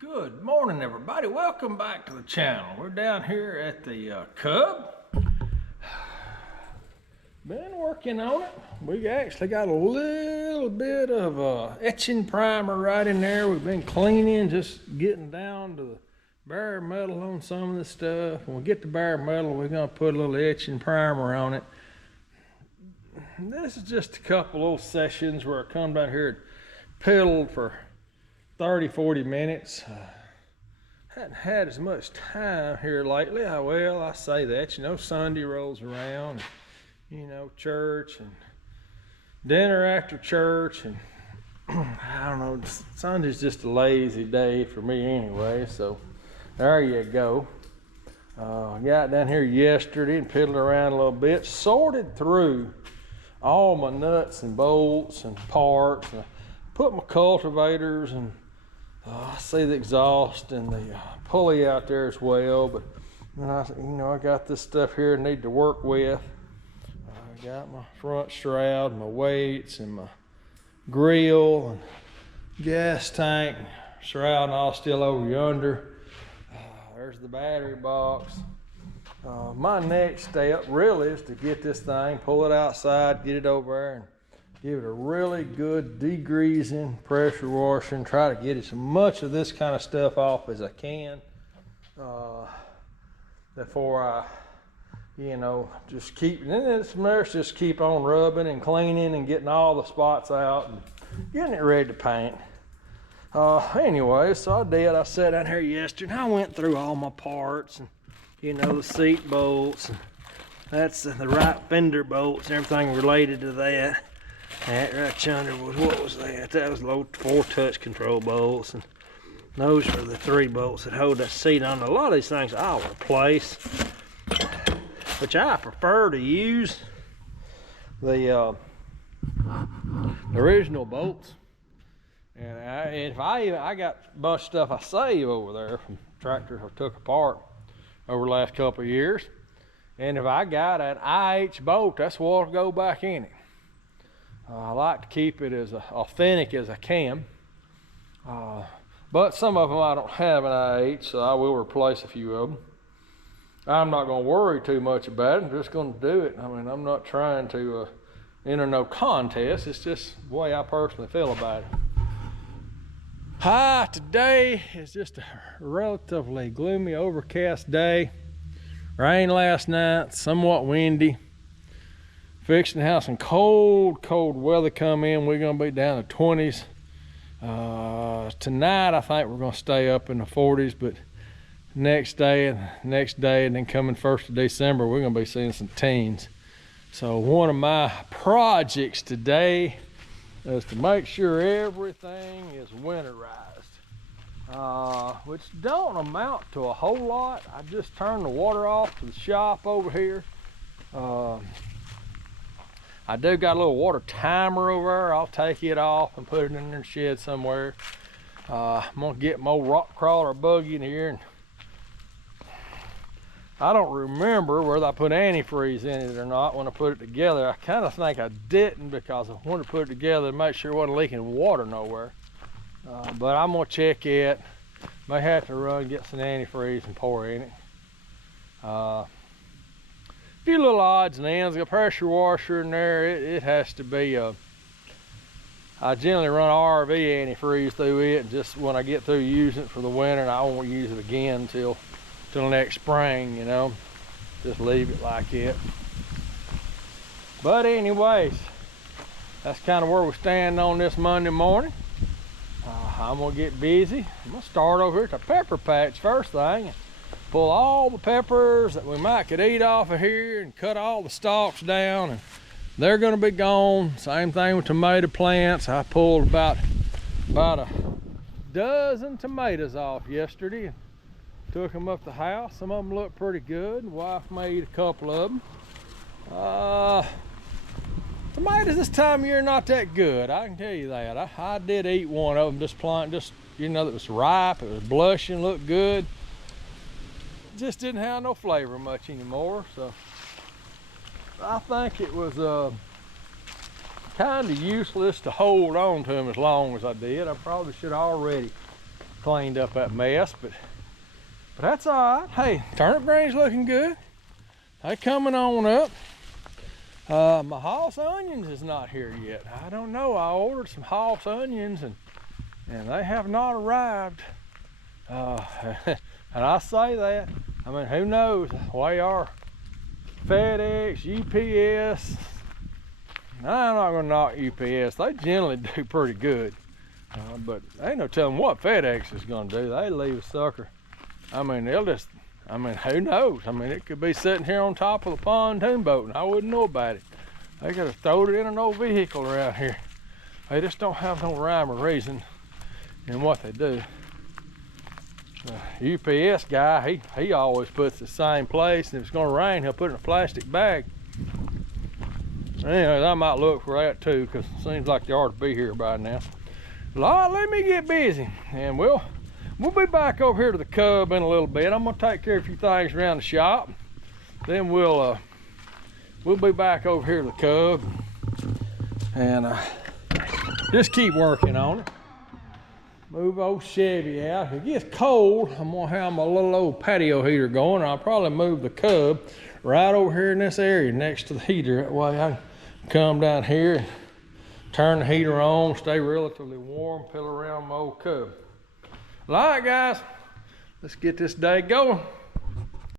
Good morning, everybody. Welcome back to the channel. We're down here at the Cub. Been working on it. We actually got a little bit of etching primer right in there. We've been cleaning, just getting down to the bare metal on some of the stuff. When we get the bare metal, we're gonna put a little etching primer on it. This is just a couple little sessions where I come down here and piddle for 30-40 minutes. Hadn't had as much time here lately. Well, I say that, Sunday rolls around, church and dinner after church, and I don't know, Sunday's just a lazy day for me anyway, so there you go. I got down here yesterday and piddled around a little bit, sorted through all my nuts and bolts and parts, and I put my cultivators and I see the exhaust and the pulley out there as well, but then I got this stuff here I need to work with. I got my front shroud, my weights, and my grill and gas tank shroud and all still over yonder. There's the battery box. My next step really is to get this thing, pull it outside, get it over there, and give it a really good degreasing, pressure washing, try to get as much of this kind of stuff off as I can before I, just keep, and then just keep on rubbing and cleaning and getting all the spots out and getting it ready to paint. Anyway, so I sat down here yesterday and I went through all my parts and, the seat bolts, and that's the right fender bolts and everything related to that. That right yonder was, what was that? That was low 4 touch control bolts, and those are the 3 bolts that hold that seat on. A lot of these things I'll replace, which I prefer to use the original bolts. And if I got a bunch of stuff I save over there from tractors I took apart over the last couple of years, and if I got an IH bolt, that's what'll go back in it. I like to keep it as authentic as I can, but some of them I don't have an IH, so I will replace a few of them. I'm not going to worry too much about it. I'm just going to do it. I mean, I'm not trying to enter no contest. It's just the way I personally feel about it. Today is just a relatively gloomy, overcast day. Rain last night, somewhat windy. Fixing to have some cold weather come in. We're gonna be down to 20s. Tonight, I think we're gonna stay up in the 40s, but next day, and then coming 1st of December, we're gonna be seeing some teens. So one of my projects today is to make sure everything is winterized, which don't amount to a whole lot. I just turned the water off to the shop over here. I do got a little water timer over there. I'll take it off and put it in the shed somewhere. I'm gonna get my old rock crawler buggy in here, and I don't remember whether I put antifreeze in it or not when I put it together. I kind of think I didn't, because I wanted to put it together and make sure it wasn't leaking water nowhere. But I'm gonna check it. May have to run get some antifreeze and pour in it. Few little odds and ends. A pressure washer in there. It has to be I generally run RV antifreeze through it, and just when I get through using it for the winter, and I won't use it again till next spring, just leave it like it. But anyways, that's kind of where we stand on this Monday morning. I'm gonna get busy. I'm gonna start over here at the pepper patch first thing. Pull all the peppers that we might could eat off of here and cut all the stalks down, and they're going to be gone. Same thing with tomato plants. I pulled about a dozen tomatoes off yesterday and took them up the house. Some of them look pretty good. The wife made a couple of them. Tomatoes this time of year not that good, I can tell you that. I did eat one of them, just that was ripe, it was blushing, looked good. Just didn't have no flavor much anymore, so I think it was kind of useless to hold on to them as long as I did. I probably should have already cleaned up that mess, but that's all right. Hey, turnip green's looking good. They coming on up. My Hoss onions is not here yet. I don't know. I ordered some Hoss onions and they have not arrived. And I say that, I mean, who knows? They are FedEx, UPS. I'm not gonna knock UPS. They generally do pretty good. But ain't no telling what FedEx is gonna do. They leave a sucker. I mean, who knows? I mean, it could be sitting here on top of the pontoon boat and I wouldn't know about it. They could have thrown it in an old vehicle around here. They just don't have no rhyme or reason in what they do. The UPS guy, he always puts the same place, and if it's gonna rain, he'll put it in a plastic bag. Anyways, I might look for that too, because it seems like they ought to be here by now. Lord, let me get busy, and we'll be back over here to the Cub in a little bit. I'm gonna take care of a few things around the shop. Then we'll be back over here to the Cub and just keep working on it. Move old Chevy out. If it gets cold, I'm gonna have my little old patio heater going. I'll probably move the Cub right over here in this area next to the heater. That way I can come down here and turn the heater on, stay relatively warm, pill around my old Cub. All right, guys, let's get this day going.